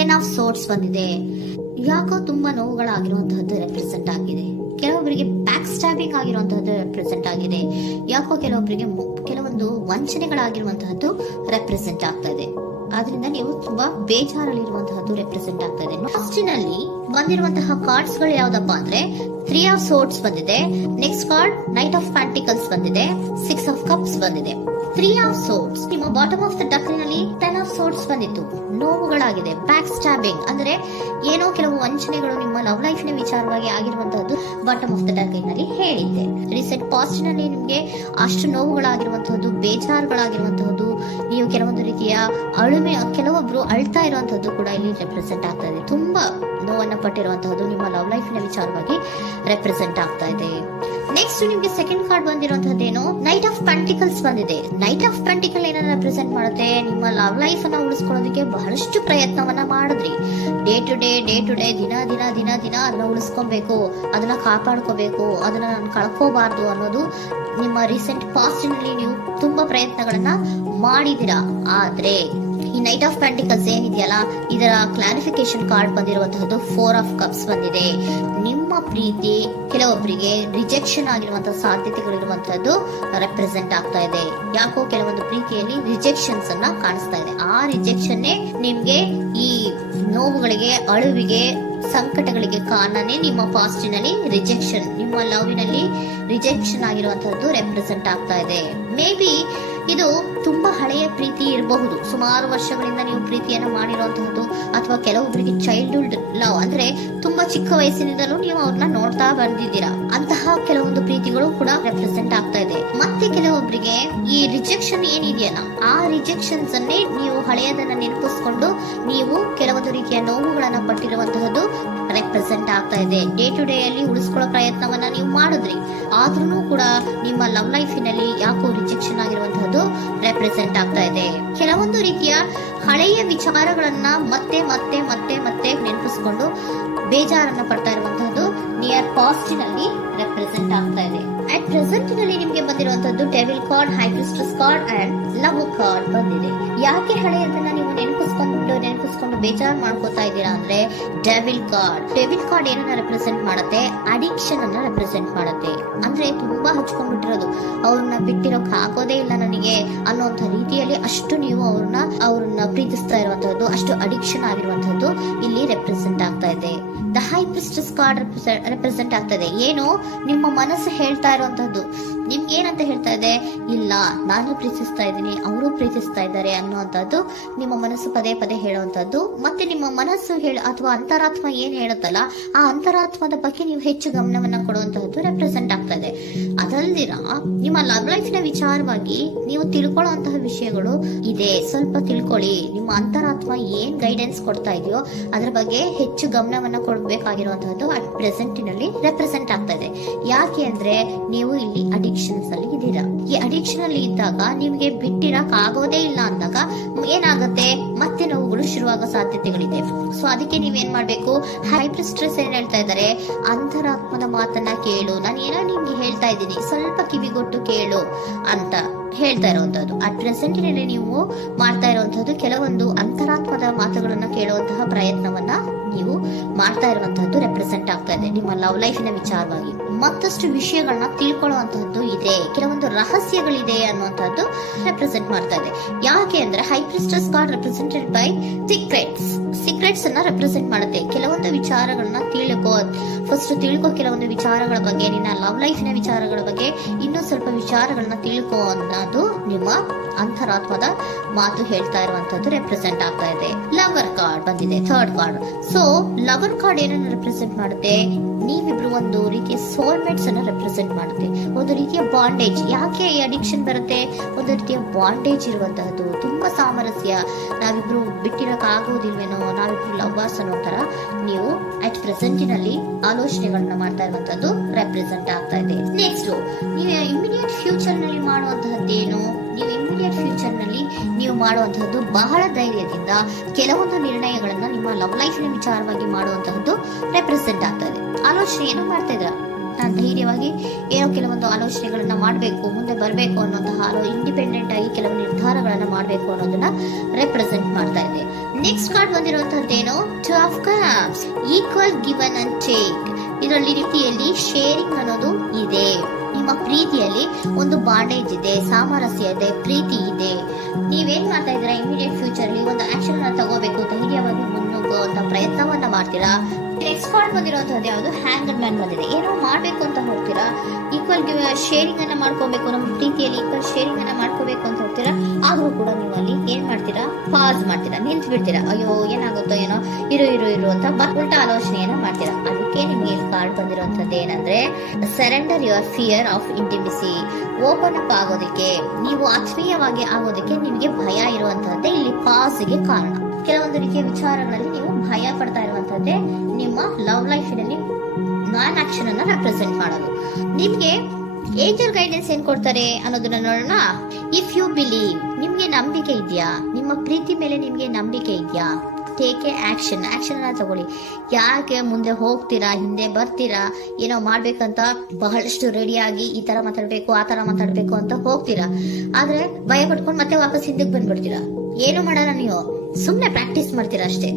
10 of swords ಬಂದಿದೆ. ಯಾಕೋ ತುಂಬಾ ನೋವುಗಳಾಗಿರುವಂತಹದ್ದು ರೆಪ್ರೆಸೆಂಟ್ ಆಗಿದೆ. ಕೆಲವೊಬ್ಬರಿಗೆ ಬ್ಯಾಕ್ ಸ್ಟ್ಯಾಬಿಂಗ್ ಆಗಿರುವಂತಹದ್ದು ರೆಪ್ರೆಸೆಂಟ್ ಆಗಿದೆ. ಯಾಕೋ ಕೆಲವೊಬ್ಬರಿಗೆ ಕೆಲವೊಂದು ವಂಚನೆಗಳಾಗಿರುವಂತಹದ್ದು ರೆಪ್ರೆಸೆಂಟ್ ಆಗ್ತಾ ಇದೆ. ಆದ್ರಿಂದ ನೀವು ತುಂಬಾ ಬೇಜಾರಲ್ಲಿರುವಂತಹದ್ದು ರೆಪ್ರೆಸೆಂಟ್ ಆಗ್ತಾ ಇದೆ. ಫಸ್ಟಿನಲ್ಲಿ ಬಂದಿರುವಂತಹ ಕಾರ್ಡ್ಸ್ ಗಳು ಯಾವ್ದಪ್ಪ ಅಂದ್ರೆ 3 ಆಫ್ ಸೋರ್ಟ್ಸ್ ಬಂದಿದೆ. Next card knight of pentacles ಬಂದಿದೆ. 6 ಆಫ್ ಕಪ್ಸ್ ಬಂದಿದೆ. 3 ಆಫ್ ಸೋರ್ಟ್ಸ್ ನಿಮ್ಮ ಬಾಟಮ್ ಆಫ್ ದ ಡಕ್ನಲ್ಲಿ 10 ಆಫ್ ಸೋರ್ಟ್ಸ್ ಬಂದಿತ್ತು. ನೋವುಗಳಾಗಿದೆ, ಬ್ಯಾಕ್ ಸ್ಟ್ಯಾಬಿಂಗ್ ಅಂದ್ರೆ ಏನೋ ಕೆಲವು ವಂಚನೆಗಳು ನಿಮ್ಮ ಲವ್ ಲೈಫ್ ನ ವಿಚಾರವಾಗಿ ಆಗಿರುವಂತಹದ್ದು ಬಾಟಮ್ ಆಫ್ ದ ಡಕ್ನಲ್ಲಿ ಹೇಳಿದ್ದೆ. ರೀಸೆಂಟ್ ಪಾಸ್ಟ್ ನಲ್ಲಿ ನಿಮ್ಗೆ ಅಷ್ಟು ನೋವುಗಳಾಗಿರುವಂತಹದ್ದು, ಬೇಜಾರುಗಳಾಗಿರುವಂತಹದ್ದು, ನೀವು ಕೆಲವೊಂದು ರೀತಿಯ ಕೆಲವೊಬ್ರು ಅಳ್ತಾ ಇರುವಂತಹದ್ದು ಕೂಡ ಇಲ್ಲಿ ರೆಪ್ರೆಸೆಂಟ್ ಆಗ್ತಾ ಇದೆ. ತುಂಬಾ ನೋವನ್ನ ಪಟ್ಟಿರುವಂತಹದ್ದು ನಿಮ್ಮ ಲವ್ ಲೈಫ್ ನ ವಿಚಾರವಾಗಿ ರೆಪ್ರೆಸೆಂಟ್ ಆಗ್ತಾ ಇದೆ. ನೆಕ್ಸ್ಟ್ ನಿಮ್ಗೆ ಸೆಕೆಂಡ್ ಕಾರ್ಡ್ ಬಂದಿರುವಂತಹದ್ದೇನು ನೈಟ್ ಆಫ್ ಪೆಂಟಿಕಲ್ಸ್ ಬಂದಿದೆ. ನೈಟ್ ಆಫ್ ಪೆಂಟಿಕಲ್ ಏನನ್ನ ರೆಪ್ರೆಸೆಂಟ್ ಮಾಡುತ್ತೆ? ನಿಮ್ಮ ಲವ್ ಲೈಫ್ ಅನ್ನ ಉಳಿಸ್ಕೊಳ್ಳೋದಕ್ಕೆ ಬಹಳಷ್ಟು ಪ್ರಯತ್ನವನ್ನ ಮಾಡಿದ್ರಿ. ಡೇ ಟು ಡೇ ದಿನ ಅದನ್ನ ಉಳಿಸ್ಕೊಬೇಕು, ಅದನ್ನ ಕಾಪಾಡ್ಕೋಬೇಕು, ಅದನ್ನ ನಾನು ಕಳ್ಕೋಬಾರ್ದು ಅನ್ನೋದು ನಿಮ್ಮ ರೀಸೆಂಟ್ ಪಾಸ್ಟ್ ನಲ್ಲಿ ನೀವು ತುಂಬಾ ಪ್ರಯತ್ನಗಳನ್ನ ಮಾಡಿದಿರಾ. ಆದ್ರೆ ಈ ನೈಟ್ ಆಫ್ ಪ್ಯಾಂಟಿಕಲ್ಸ್ ಏನಿದೆಯಲ್ಲ, ಇದರ ಕ್ಲಾರಿಫಿಕೇಶನ್ ಕಾರ್ಡ್ ಬಂದಿರುವಂತಹದ್ದು 4 ಆಫ್ ಕಪ್ಸ್ ಬಂದಿದೆ. ನಿಮ್ಮ ಪ್ರೀತಿ ಕೆಲವೊಬ್ಬರಿಗೆ ರಿಜೆಕ್ಷನ್ ಆಗಿರುವಂತಹ ಸಾಧ್ಯತೆಗಳಿರುವಂತಹದ್ದು ರೆಪ್ರೆಸೆಂಟ್ ಆಗ್ತಾ ಇದೆ. ಯಾಕೋ ಕೆಲವೊಂದು ಪ್ರೀತಿಯಲ್ಲಿ ರಿಜೆಕ್ಷನ್ಸ್ ಅನ್ನ ಕಾಣಿಸ್ತಾ ಇದೆ. ಆ ರಿಜೆಕ್ಷನ್ ನಿಮ್ಗೆ ಈ ನೋವುಗಳಿಗೆ, ಅಳುವಿಗೆ, ಸಂಕಟಗಳಿಗೆ ಕಾರಣನೇ ನಿಮ್ಮ ಪಾಸ್ಟಿನಲ್ಲಿ ರಿಜೆಕ್ಷನ್, ನಿಮ್ಮ ಲವ್ನಲ್ಲಿ ರಿಜೆಕ್ಷನ್ ಆಗಿರುವಂತಹದ್ದು ರೆಪ್ರೆಸೆಂಟ್ ಆಗ್ತಾ ಇದೆ. ಮೇ ಬಿ ಇದು ತುಂಬಾ ಹಳೆಯ ಪ್ರೀತಿ ಇರಬಹುದು. ಸುಮಾರು ವರ್ಷಗಳಿಂದ ನೀವು ಪ್ರೀತಿಯನ್ನ ಮಾಡಿರುವಂತಹದ್ದು, ಅಥವಾ ಕೆಲವೊಬ್ಬರಿಗೆ ಚೈಲ್ಡ್ಹುಡ್ ಲವ್ ಅಂದ್ರೆ ತುಂಬಾ ಚಿಕ್ಕ ವಯಸ್ಸಿನಿಂದಲೂ ನೀವು ಅವ್ರನ್ನ ನೋಡ್ತಾ ಬಂದಿದ್ದೀರಾ. ಅಂತಹ ಕೆಲವೊಂದು ಪ್ರೀತಿಗಳು ಕೂಡ ರೆಪ್ರೆಸೆಂಟ್ ಆಗ್ತಾ ಇದೆ. ಮತ್ತೆ ಕೆಲವೊಬ್ಬರಿಗೆ ಈ ರಿಜೆಕ್ಷನ್ ಏನಿದೆಯಲ್ಲ, ಆ ರಿಜೆಕ್ಷನ್ಸ್ ಅನ್ನೇ ನೀವು ಹಳೆಯದನ್ನ ನೆನಪಿಸ್ಕೊಂಡು ನೀವು ಕೆಲವೊಂದು ರೀತಿಯ ನೋವುಗಳನ್ನ ಪಟ್ಟಿರುವಂತಹದ್ದು ರೆಪ್ರೆಸೆಂಟ್ ಆಗ್ತಾ ಇದೆ. ಡೇ ಟು ಡೇ ಅಲ್ಲಿ ಉಳಿಸ್ಕೊಳ್ಳೋ ಪ್ರಯತ್ನವನ್ನ ನೀವು ಮಾಡಿದ್ರಿ, ಆದ್ರೂ ಕೂಡ ನಿಮ್ಮ ಲವ್ ಲೈಫಿನಲ್ಲಿ ಯಾಕೋ ರಿಜೆಕ್ಷನ್ ಆಗಿರುವಂತಹದ್ದು ರೆಪ್ರೆಸೆಂಟ್ ಆಗ್ತಾ ಇದೆ. ಕೆಲವೊಂದು ರೀತಿಯ ಹಳೆಯ ವಿಚಾರಗಳನ್ನ ಮತ್ತೆ ಮತ್ತೆ ಮತ್ತೆ ಮತ್ತೆ ನೆನಪಿಸ್ಕೊಂಡು ಬೇಜಾರನ್ನ ಪಡ್ತಾ ಇರುವಂತಹದ್ದು ನಿಯರ್ ಪಾಸ್ಟ್ ನಲ್ಲಿ ರೆಪ್ರೆಸೆಂಟ್ ಆಗ್ತಾ ಇದೆ. ಅಟ್ ಪ್ರೆಸೆಂಟ್ ನಲ್ಲಿ ನಿಮ್ಗೆ ಬಂದಿರುವಂತಹದ್ದು devil card, high priestess card and love card ಬಂದಿದೆ. ಯಾಕೆ ಹಳೆಯದನ್ನ ನೀವು ನೆನಪಿಸ್ಕೊಂಡು ಬೇಜಾರ್ ಮಾಡ್ಕೋತಾ ಇದ್ದೀರಾ ಅಂದ್ರೆ ಡೆವಿಲ್ ಕಾರ್ಡ್ ಏನನ್ನ ರೆಪ್ರೆಸೆಂಟ್ ಮಾಡುತ್ತೆ? ಅಡಿಕ್ಷನ್ ಅನ್ನ ರೆಪ್ರೆಸೆಂಟ್ ಮಾಡುತ್ತೆ. ಅಂದ್ರೆ ತುಂಬಾ ಹಚ್ಕೊಂಡ್ಬಿಟ್ಟಿರೋದು, ಅವ್ರನ್ನ ಬಿಟ್ಟಿರೋಕ್ ಆಗೋದೇ ಇಲ್ಲ ನನಗೆ ಅನ್ನುವಂತ ರೀತಿಯಲ್ಲಿ ಅಷ್ಟು ನೀವು ಅವ್ರನ್ನ ಪ್ರೀತಿಸ್ತಾ ಇರುವಂತಹದ್ದು, ಅಷ್ಟು ಅಡಿಕ್ಷನ್ ಆಗಿರುವಂತಹದ್ದು ಇಲ್ಲಿ ರೆಪ್ರೆಸೆಂಟ್ ಆಗ್ತಾ ಇದೆ. The high priestess card represent ಆಗ್ತದೆ. ಏನು ನಿಮ್ಮ ಮನಸ್ಸು ಹೇಳ್ತಾ ಇರುವಂತಹದ್ದು, ನಿಮ್ಗೆ ಏನಂತ ಹೇಳ್ತಾ ಇದೆ? ಇಲ್ಲ, ನಾನು ಪ್ರೀತಿಸ್ತಾ ಇದ್ದೀನಿ, ಅವರು ಪ್ರೀತಿಸ್ತಾ ಇದ್ದಾರೆ ಅನ್ನುವಂಥದ್ದು ನಿಮ್ಮ ಮನಸ್ಸು ಪದೇ ಪದೇ ಹೇಳುವಂತದ್ದು. ಮತ್ತೆ ನಿಮ್ಮ ಮನಸ್ಸು ಅಥವಾ ಅಂತರಾತ್ಮ ಏನ್ ಹೇಳುತ್ತಲ್ಲ, ಆ ಅಂತರಾತ್ಮದ ಬಗ್ಗೆ ನೀವು ಹೆಚ್ಚು ಗಮನವನ್ನ ಕೊಡುವಂತಹದ್ದು ರೆಪ್ರೆಸೆಂಟ್ ಆಗ್ತಾ ಇದೆ. ಅದಲ್ದಿರ ನಿಮ್ಮ ಲವ್ ಲೈಫ್ ನ ವಿಚಾರವಾಗಿ ನೀವು ತಿಳ್ಕೊಳ್ಳುವಂತಹ ವಿಷಯಗಳು ಇದೆ. ಸ್ವಲ್ಪ ತಿಳ್ಕೊಳ್ಳಿ. ನಿಮ್ಮ ಅಂತರಾತ್ಮ ಏನ್ ಗೈಡೆನ್ಸ್ ಕೊಡ್ತಾ ಇದೆಯೋ ಅದ್ರ ಬಗ್ಗೆ ಹೆಚ್ಚು ಗಮನವನ್ನ ಕೊಡಬೇಕಾಗಿರುವಂತಹದ್ದು ಅಟ್ ಪ್ರೆಸೆಂಟಿನಲ್ಲಿ ರೆಪ್ರೆಸೆಂಟ್ ಆಗ್ತಾ ಇದೆ. ಯಾಕೆ ಅಂದ್ರೆ ನೀವು ಇಲ್ಲಿ ಅಡಿಕ್ಷನ್ಸ್ ಅಲ್ಲಿ ಇದ್ದೀರಾ. ಈ ಅಡಿಕ್ಷನ್ ಅಲ್ಲಿ ಇದ್ದಾಗ ನಿಮ್ಗೆ ಬಿಟ್ಟಿರಕ್ ಆಗೋದೇ ಇಲ್ಲ ಅಂದಾಗ ಏನಾಗುತ್ತೆ? ಮತ್ತೆ ನೋವುಗಳು ಶುರುವಾಗೋ ಸಾಧ್ಯತೆಗಳಿದೆ. ಸೊ ಅದಕ್ಕೆ ನೀವೇನ್ ಮಾಡ್ಬೇಕು? ಹೈ ಪ್ರಿಸ್ಟೆಸ್ ಏನ್ ಹೇಳ್ತಾ ಇದ್ದಾರೆ? ಅಂತರಾತ್ಮದ ಮಾತನ್ನ ಕೇಳು, ನಾನು ಏನೋ ನಿಮ್ಗೆ ಹೇಳ್ತಾ ಇದ್ದೀನಿ, ಸ್ವಲ್ಪ ಕಿವಿಗೊಟ್ಟು ಕೇಳು ಅಂತ ಹೇಳ್ತಾ ಇರುವಂತದ್ದು. ಅಟ್ ಪ್ರೆಸೆಂಟಿನಲ್ಲಿ ನೀವು ಮಾಡ್ತಾ ಇರುವಂತದ್ದು ಕೆಲವೊಂದು ಅಂತರಾತ್ಮದ ಮಾತುಗಳನ್ನ ಕೇಳುವಂತಹ ಪ್ರಯತ್ನವನ್ನ ನೀವು ಮಾಡ್ತಾ ಇರುವಂತಹದ್ದು ರೆಪ್ರೆಸೆಂಟ್ ಆಗ್ತಾ ಇದೆ. ನಿಮ್ಮ ಲವ್ ಲೈಫಿನ ವಿಚಾರವಾಗಿ ಮತ್ತಷ್ಟು ವಿಷಯಗಳನ್ನ ತಿಳ್ಕೊಳ್ಳುವಂತಹದ್ದು ಇದೆ, ಕೆಲವೊಂದು ರಹಸ್ಯಗಳಿದೆ ಅನ್ನುವಂಥದ್ದು ರೆಪ್ರೆಸೆಂಟ್ ಮಾಡ್ತಾ ಇದೆ. ಯಾಕೆ ಅಂದ್ರೆ high priestess card represented by secrets ಅನ್ನ ರೆಪ್ರೆಸೆಂಟ್ ಮಾಡುತ್ತೆ. ಕೆಲವೊಂದು ವಿಚಾರಗಳನ್ನ ತಿಳ್ಕೊ ಕೆಲವೊಂದು ವಿಚಾರಗಳ ಬಗ್ಗೆ, ನಿನ್ನ ಲವ್ ಲೈಫಿನ ವಿಚಾರಗಳ ಬಗ್ಗೆ ಇನ್ನೂ ಸ್ವಲ್ಪ ವಿಚಾರಗಳನ್ನ ತಿಳ್ಕೊ ಅನ್ನೋದು ನಿಮ್ಮ ಅಂತರಾತ್ಮದ ಮಾತು ಹೇಳ್ತಾ ಇರುವಂತದ್ದು ರೆಪ್ರೆಸೆಂಟ್ ಆಗ್ತಾ ಇದೆ. ಲವರ್ ಕಾರ್ಡ್ ಬಂದಿದೆ, third card. So lover card ಏನನ್ನ ರೆಪ್ರೆಸೆಂಟ್ ಮಾಡುತ್ತೆ? ನೀವಿಬ್ರು ಒಂದು ರೀತಿಯ ಸೋಲ್ಮೇಟ್ಸ್ ಅನ್ನ ರೆಪ್ರೆಸೆಂಟ್ ಮಾಡುತ್ತೆ. ಒಂದು ರೀತಿಯ ಬಾಂಡೇಜ್. ಯಾಕೆ ಈ ಅಡಿಕ್ಷನ್ ಬರುತ್ತೆ? ಒಂದು ರೀತಿಯ ಬಾಂಡೇಜ್ ಇರುವಂತಹದ್ದು, ತುಂಬಾ ಸಾಮರಸ್ಯ, ನಾವಿಬ್ರು ಬಿಟ್ಟಿರಕ್ ಆಗೋದಿಲ್ವೇನೋ, ನಾವಿಬ್ರು ಲವ್ವರ್ಸ್ ಅನ್ನೋ ತರ ನೀವು ಅಟ್ ಪ್ರೆಸೆಂಟಿನಲ್ಲಿ ಆಲೋಚನೆಗಳನ್ನ ಮಾಡ್ತಾ ಇರುವಂತದ್ದು ರೆಪ್ರೆಸೆಂಟ್ ಆಗ್ತಾ ಇದೆ. ನೆಕ್ಸ್ಟ್ ನೀವು ಇಮಿಡಿಯೇಟ್ ಫ್ಯೂಚರ್ ನಲ್ಲಿ ಮಾಡುವಂತಹದ್ದೇನು? ನೀವು ಇಮಿಡಿಯೇಟ್ ಫ್ಯೂಚರ್ ನಲ್ಲಿ ನೀವು ಮಾಡುವಂತಹದ್ದು ಬಹಳ ಧೈರ್ಯದಿಂದ ಕೆಲವೊಂದು ನಿರ್ಣಯಗಳನ್ನ ನಿಮ್ಮ ಲವ್ ಲೈಫಿನ ವಿಚಾರವಾಗಿ ಮಾಡುವಂತಹದ್ದು ರೆಪ್ರೆಸೆಂಟ್ ಆಗ್ತಾ ಇದೆ. ಆಲೋಚನೆಯನ್ನು ಮಾಡ್ತಾ ಇದ್ರ, ನಾನು ಧೈರ್ಯವಾಗಿ ಏನೋ ಕೆಲವೊಂದು ಆಲೋಚನೆಗಳನ್ನ ಮಾಡಬೇಕು, ಮುಂದೆ ಬರಬೇಕು ಅನ್ನುವಂತಹ ಇಂಡಿಪೆಂಡೆಂಟ್ ಆಗಿ ಕೆಲವು ನಿರ್ಧಾರಗಳನ್ನ ಮಾಡಬೇಕು ಅನ್ನೋದನ್ನ ರೆಪ್ರೆಸೆಂಟ್ ಮಾಡ್ತಾ ಇದೆ. ನೆಕ್ಸ್ಟ್ ಕಾರ್ಡ್ ಬಂದಿರುವಂತದ್ದೇನು, two of cups, equal given and take. ಇದರಲ್ಲಿ ರೀತಿಯಲ್ಲಿ ಶೇರಿಂಗ್ ಅನ್ನೋದು ಇದೆ. ನಿಮ್ಮ ಪ್ರೀತಿಯಲ್ಲಿ ಒಂದು ಬಾಂಡೇಜ್ ಇದೆ, ಸಾಮರಸ್ಯ ಇದೆ, ಪ್ರೀತಿ ಇದೆ. ನೀವೇನ್ ಮಾಡ್ತಾ ಇದ್ದೀರಾ, ಇಮಿಡಿಯೇಟ್ ಫ್ಯೂಚರ್ ಅಲ್ಲಿ ಒಂದು ಆಕ್ಷನ್ ಅನ್ನ ತಗೋಬೇಕು, ಧೈರ್ಯವಾಗಿ ಮುನ್ನುಗ್ಗುವಂತ ಪ್ರಯತ್ನವನ್ನ ಮಾಡ್ತೀರಾ. ನೆಕ್ಸ್ಟ್ ಕಾರ್ಡ್ ಬಂದಿರುವಂತದ್ದು ಯಾವುದು, ಹ್ಯಾಂಗರ್ ಮ್ಯಾನ್ ಬಂದಿದೆ. ಏನೋ ಮಾಡ್ಬೇಕು ಅಂತ ಹೋಗ್ತೀರಾ, ಈಕ್ವಲ್ ಶೇರಿಂಗ್ ಅನ್ನ ಮಾಡ್ಕೋಬೇಕು, ನಮ್ಮ ಪ್ರೀತಿಯಲ್ಲಿ ಈಕ್ವಲ್ ಶೇರಿಂಗ್ ಅನ್ನ ಮಾಡ್ಕೋಬೇಕು ಅಂತ ಹೋಗ್ತೀರಾ. ಆದ್ರೂ ಕೂಡ ನೀವು ಅಲ್ಲಿ ಏನ್ ಮಾಡ್ತೀರಾ, ಪಾಸ್ ಮಾಡ್ತೀರಾ, ನಿಂತು ಬಿಡ್ತೀರಾ. ಅಯ್ಯೋ ಏನಾಗುತ್ತೋ ಏನೋ, ಇರು ಇರು ಇರು ಅಂತ ಉಲ್ಟಾ ಆಲೋಚನೆಯನ್ನ ಮಾಡ್ತೀರಾ. ಅದಕ್ಕೆ ನಿಮ್ಗೆ ಇಲ್ಲಿ ಕಾರ್ಡ್ ಬಂದಿರುವಂತದ್ದು ಏನಂದ್ರೆ, surrender your fear of intimacy. Open up ಆಗೋದಕ್ಕೆ, ನೀವು ಆತ್ಮೀಯವಾಗಿ ಆಗೋದಕ್ಕೆ ನಿಮಗೆ ಭಯ ಇರುವಂತಹದ್ದೇ ಇಲ್ಲಿ ಪಾಸ್ಗೆ ಕಾರಣ. ಕೆಲವೊಂದು ರೀತಿಯ ವಿಚಾರಗಳಲ್ಲಿ ನೀವು ಭಯ ಪಡ್ತಾ ಇರುವಂತದ್ದೇ ನಿಮ್ಮ ಲವ್ ಲೈಫ್ ನಲ್ಲಿ ನಾನ್ ಆಕ್ಷನ್ ಅನ್ನ ರೆಪ್ರೆಸೆಂಟ್ ಮಾಡೋದು. ನಿಮ್ಗೆ ಏಂಜಲ್ ಗೈಡೆನ್ಸ್ ಏನ್ ಕೊಡ್ತಾರೆ ಅನ್ನೋದನ್ನ ನೋಡೋಣ. ಇಫ್ ಯು ಬಿಲೀವ್, ನಿಮ್ಗೆ ನಂಬಿಕೆ ಇದೆಯಾ, ನಿಮ್ಮ ಪ್ರೀತಿ ಮೇಲೆ ನಿಮ್ಗೆ ನಂಬಿಕೆ ಇದೆಯಾ, ಟೇಕ್ ಎ ಆಕ್ಷನ್ ಅನ್ನ ತಗೊಳ್ಳಿ. ಯಾಕೆ ಮುಂದೆ ಹೋಗ್ತೀರಾ, ಹಿಂದೆ ಬರ್ತೀರಾ, ಏನೋ ಮಾಡ್ಬೇಕಂತ ಬಹಳಷ್ಟು ರೆಡಿಯಾಗಿ ಈ ತರ ಮಾತಾಡ್ಬೇಕು ಆ ತರ ಮಾತಾಡ್ಬೇಕು ಅಂತ ಹೋಗ್ತೀರಾ. ಆದ್ರೆ ಭಯ ಪಡ್ಕೊಂಡು ಮತ್ತೆ ವಾಪಸ್ ಹಿಂದಕ್ಕೆ ಬಂದ್ಬಿಡ್ತೀರಾ. ಏನು ಮಾಡಲ್ಲ, ನೀವು ಸುಮ್ನೆ ಪ್ರಾಕ್ಟೀಸ್ ಮಾಡ್ತೀರಾ ಅಷ್ಟೇ.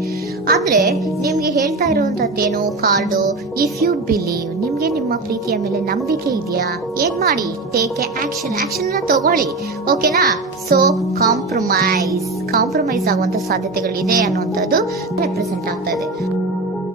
ಆದ್ರೆ ನಿಮ್ಗೆ ಹೇಳ್ತಾ ಇರುವಂತದ್ದೇನು ಕಾರ್ಡು, ಇಫ್ ಯು ಬಿಲೀವ್, ನಿಮ್ಗೆ ನಿಮ್ಮ ಪ್ರೀತಿಯ ಮೇಲೆ ನಂಬಿಕೆ ಇದೆಯಾ, ಏನ್ ಮಾಡಿ, ಟೇಕ್ ಎ ಆಕ್ಷನ್ ಅನ್ನ ತಗೊಳ್ಳಿ. ಓಕೆನಾ. ಸೊ ಕಾಂಪ್ರಮೈಸ್ ಆಗುವಂತ ಸಾಧ್ಯತೆಗಳಿದೆ ಅನ್ನುವಂಥದ್ದು ರೆಪ್ರೆಸೆಂಟ್ ಆಗ್ತಾ ಇದೆ.